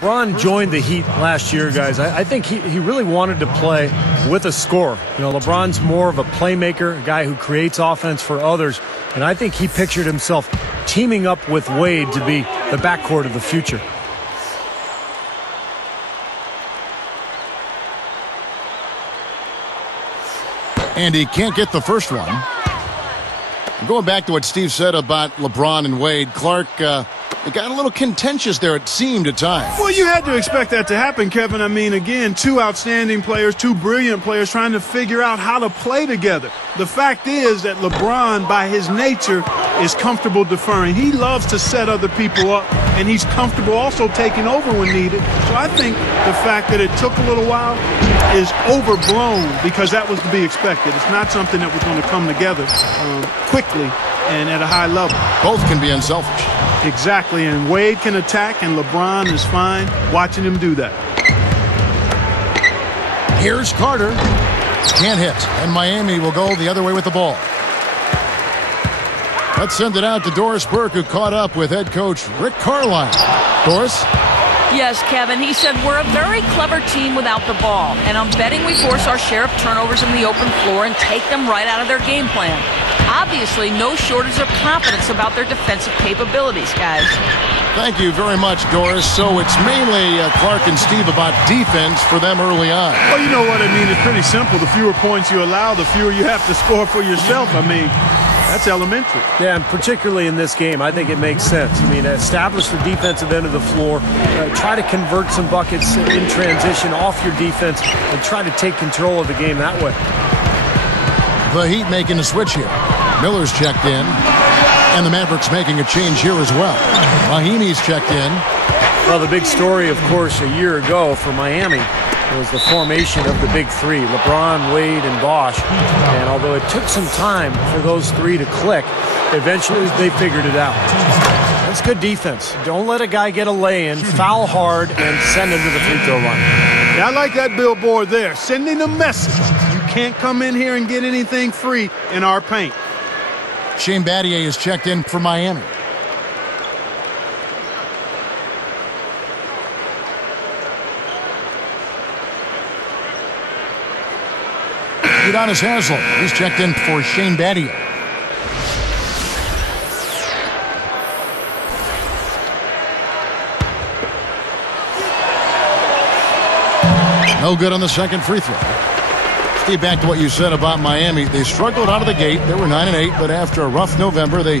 LeBron joined the Heat last year, guys. I think he really wanted to play with a scorer. You know, LeBron's more of a playmaker, a guy who creates offense for others. And I think he pictured himself teaming up with Wade to be the backcourt of the future. And he can't get the first one. Going back to what Steve said about LeBron and Wade, Clark, it got a little contentious there, it seemed, at times. Well, you had to expect that to happen, Kevin. I mean, again, two outstanding players, two brilliant players trying to figure out how to play together. The fact is that LeBron, by his nature, is comfortable deferring. He loves to set other people up, and he's comfortable also taking over when needed. So I think the fact that it took a little while is overblown because that was to be expected. It's not something that was going to come together quickly and at a high level. Both can be unselfish. Exactly, and Wade can attack, and LeBron is fine watching him do that. Here's Carter. Can't hit, and Miami will go the other way with the ball. Let's send it out to Doris Burke, who caught up with head coach Rick Carlisle. Doris? Yes, Kevin. He said, we're a very clever team without the ball, and I'm betting we force our share of turnovers in the open floor and take them right out of their game plan. Obviously, no shortage of confidence about their defensive capabilities, guys. Thank you very much, Doris. So it's mainly Clark and Steve about defense for them early on. Well, you know what I mean. It's pretty simple. The fewer points you allow, the fewer you have to score for yourself. I mean, that's elementary. Yeah, and particularly in this game, I think it makes sense. I mean, establish the defensive end of the floor, try to convert some buckets in transition off your defense, and try to take control of the game that way. The Heat making a switch here. Miller's checked in, and the Mavericks making a change here as well. Mahinmi's checked in. Well, the big story, of course, a year ago for Miami was the formation of the big three, LeBron, Wade, and Bosh. And although it took some time for those three to click, eventually they figured it out. That's good defense. Don't let a guy get a lay-in, foul hard, and send him to the free throw line. Yeah, I like that billboard there, sending a message. You can't come in here and get anything free in our paint. Shane Battier is checked in for Miami. Udonis Haslem, he's checked in for Shane Battier. No good on the second free throw. Steve, back to what you said about Miami. They struggled out of the gate. They were 9-8, but after a rough November, they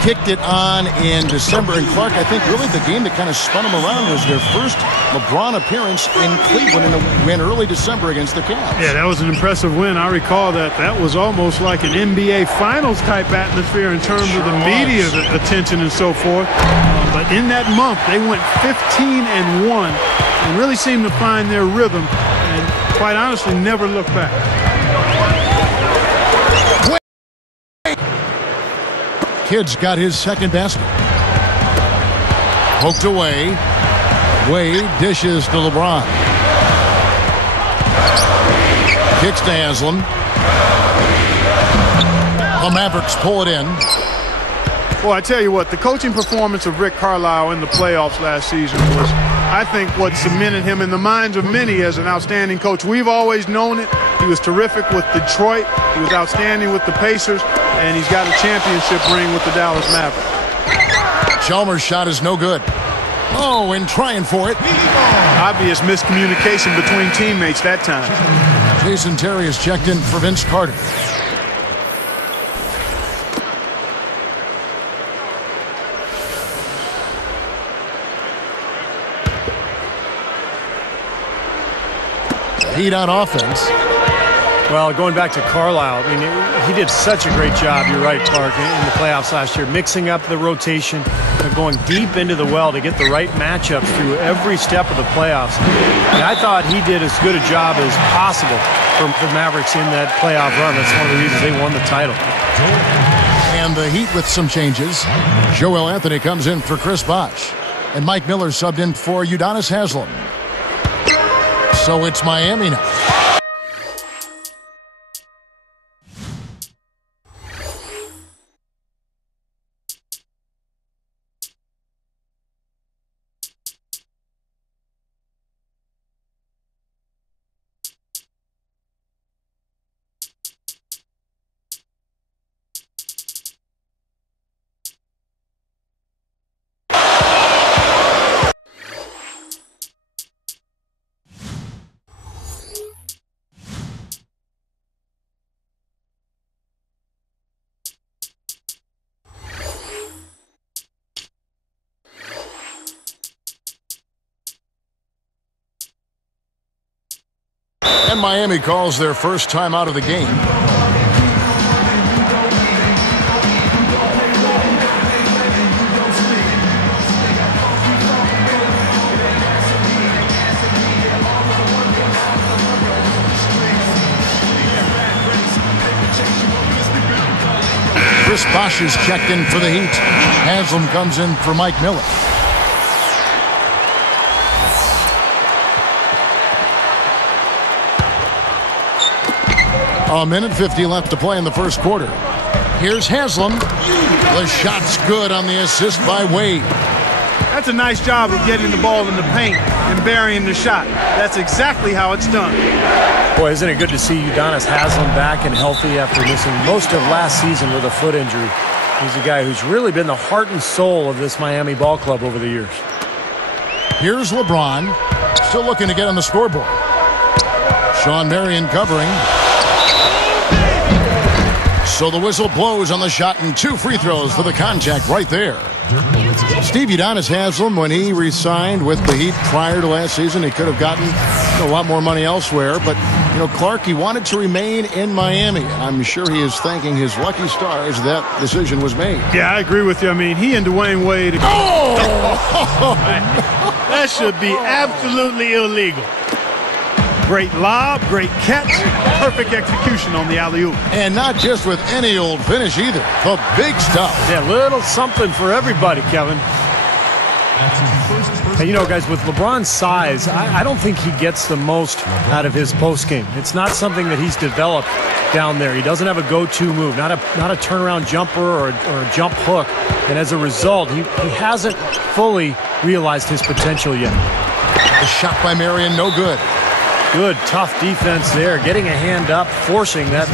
kicked it on in December. And Clark, I think really the game that kind of spun them around was their first LeBron appearance in Cleveland in a win early December against the Cavs. Yeah, that was an impressive win. I recall that. That was almost like an NBA Finals type atmosphere in terms of the media attention and so forth. But in that month, they went 15-1 and really seemed to find their rhythm. And quite honestly, never looked back. Kidd's got his second basket. Poked away. Wade dishes to LeBron. Kicks to Haslem. The Mavericks pull it in. Well, I tell you what, the coaching performance of Rick Carlisle in the playoffs last season was, I think, what cemented him in the minds of many as an outstanding coach. We've always known it. He was terrific with Detroit. He was outstanding with the Pacers. And he's got a championship ring with the Dallas Mavericks. Chalmers' shot is no good. Oh, and trying for it. Obvious miscommunication between teammates that time. Jason Terry is checked in for Vince Carter. Heat on offense. Well, going back to Carlisle, I mean, he did such a great job, you're right, Clark, in the playoffs last year, mixing up the rotation, going deep into the well to get the right matchups through every step of the playoffs. And I thought he did as good a job as possible for the Mavericks in that playoff run. That's one of the reasons they won the title. And the Heat with some changes. Joel Anthony comes in for Chris Bosh. And Mike Miller subbed in for Udonis Haslem. So it's Miami now. And Miami calls their first time out of the game. Chris Bosh is checked in for the Heat. Haslam comes in for Mike Miller. A minute 50 left to play in the first quarter. Here's Haslam. The shot's good on the assist by Wade. That's a nice job of getting the ball in the paint and burying the shot. That's exactly how it's done. Boy, isn't it good to see Udonis Haslam back and healthy after missing most of last season with a foot injury. He's a guy who's really been the heart and soul of this Miami ball club over the years. Here's LeBron, still looking to get on the scoreboard. Sean Marion covering. So the whistle blows on the shot and 2 free throws for the contact right there. Steve Udonis Haslam, when he re-signed with the Heat prior to last season, he could have gotten a lot more money elsewhere. But, Clark, he wanted to remain in Miami. I'm sure he is thanking his lucky stars that decision was made. Yeah, I agree with you. I mean, he and Dwayne Wade. That should be absolutely illegal. Great lob, great catch, perfect execution on the alley-oop. And not just with any old finish either. The big stuff. Yeah, little something for everybody, Kevin. And guys, with LeBron's size, I don't think he gets the most out of his postgame. It's not something that he's developed down there. He doesn't have a go-to move, not a turnaround jumper or a jump hook. And as a result, he hasn't fully realized his potential yet. The shot by Marion, no good. Good, tough defense there. Getting a hand up, forcing that.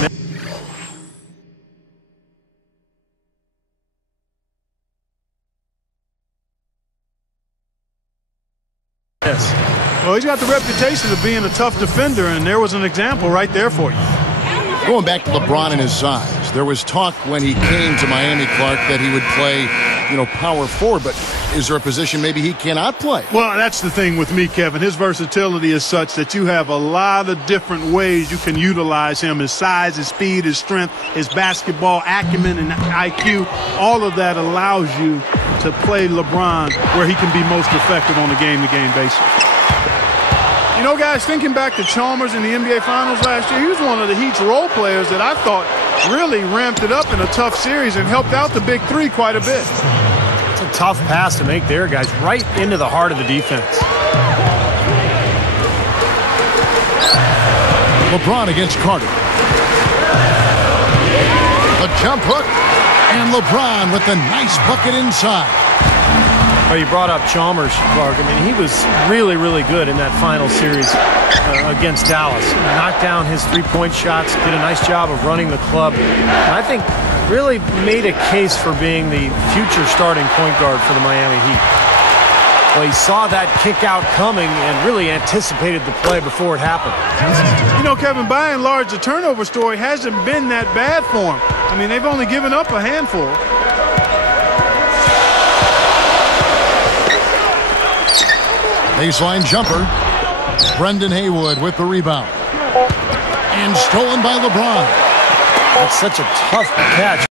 Yes. Well, he's got the reputation of being a tough defender, and there was an example right there for you. Going back to LeBron and his size, there was talk when he came to Miami, Clark, that he would play, power forward, but is there a position maybe he cannot play? Well, that's the thing with me, Kevin. His versatility is such that you have a lot of different ways you can utilize him. His size, his speed, his strength, his basketball acumen and IQ, all of that allows you to play LeBron where he can be most effective on a game-to-game basis. Guys, thinking back to Chalmers in the NBA Finals last year, he was one of the Heat's role players that I thought really ramped it up in a tough series and helped out the Big Three quite a bit. It's a tough pass to make there, guys, right into the heart of the defense. LeBron against Carter. The jump hook, and LeBron with the nice bucket inside. Oh, you brought up Chalmers, Clark. I mean, he was really, really good in that final series against Dallas. Knocked down his three-point shots, did a nice job of running the club. And I think really made a case for being the future starting point guard for the Miami Heat. Well, he saw that kick out coming and really anticipated the play before it happened. Kevin, by and large, the turnover story hasn't been that bad for him. I mean, they've only given up a handful. Baseline jumper. Brendan Haywood with the rebound. And stolen by LeBron. That's such a tough catch